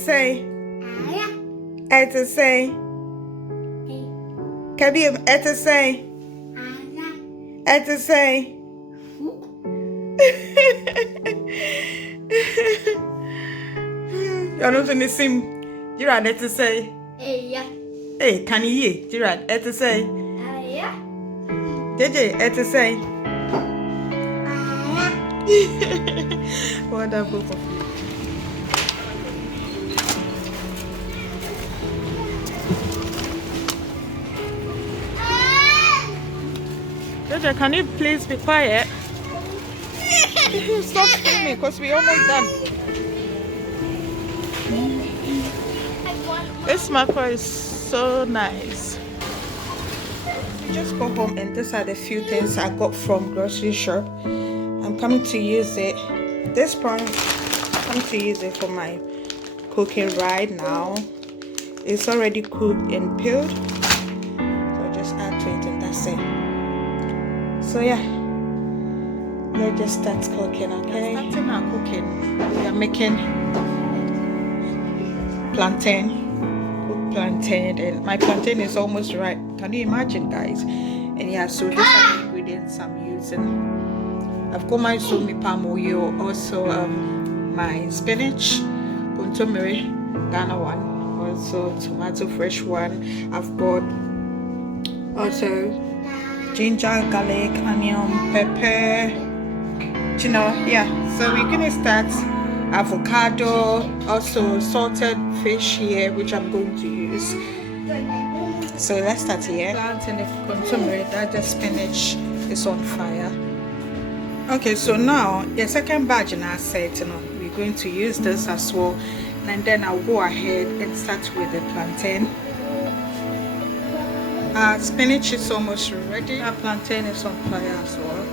say. To say. Kabi to say. To say. You're not in the same. You're right to say. Hey, can you hear? You're right to say. JJ to say. Wonderful. Jojo, can you please be quiet? Stop screaming because we're almost done. This mackerel is so nice. Just go home and these are the few things I got from grocery shop. I'm coming to use it. This prawns, I'm coming to use it for my cooking right now. It's already cooked and peeled. So just add to it and that's it. So yeah, let's just start cooking, okay? Starting our cooking, we are making plantain. Cooked plantain, and my plantain is almost right. Can you imagine, guys? And yeah, so these are the ingredients I'm using. I've got my Zomi palm oil, also my spinach, Kontomere, Ghana one, also tomato fresh one. I've got also ginger, garlic, onion, pepper, you know, yeah. So we're gonna start avocado, also salted fish here, which I'm going to use. So let's start here. Plantain, the Kontomere, that the spinach is on fire. Okay, so now the second batch in our set, you know, we're going to use this as well, and then I'll go ahead and start with the plantain. Spinach is almost ready. Our plantain is on fire as well.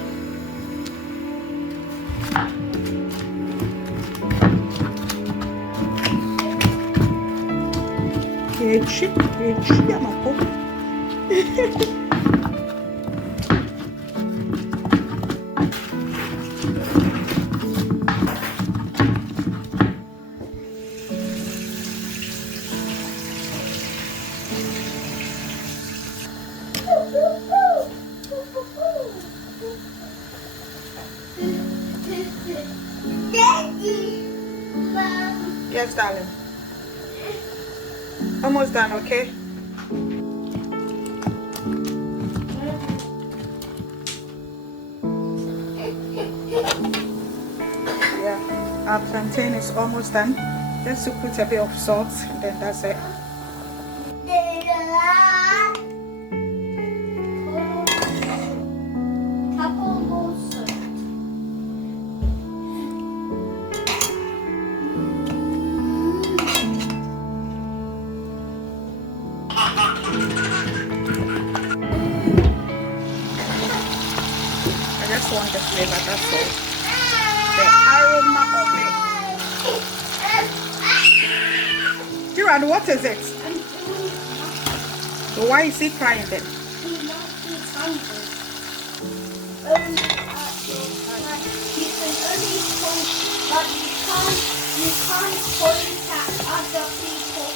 Yes, darling. Almost done, okay? Yeah, our plantain is almost done. Just to put a bit of salt, and then that's it. I just want the flavor, that's all. The aroma of it. Gerard, what is it? So why is he crying then? He's hungry. You can only point, but you can't point at other people.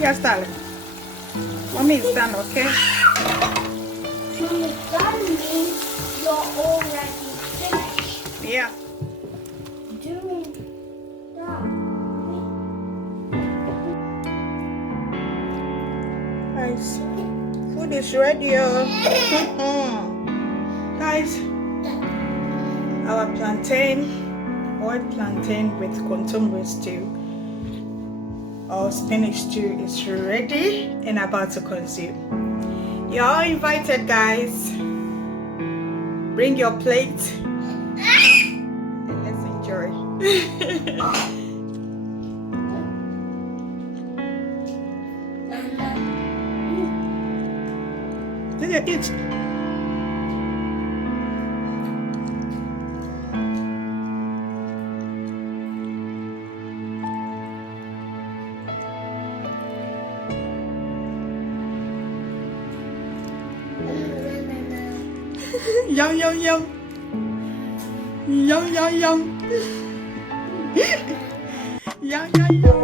Yes, darling. Mommy is done, okay? That means you're already finished. Yeah. Do that. Guys, food is ready. Guys, our plantain, boiled plantain with kontomere stew or spinach stew is ready and about to consume. You're all invited, guys. Bring your plate and let's enjoy. Did you eat? Yum, yum, yum. Yum, yum, yum. yeah, yeah.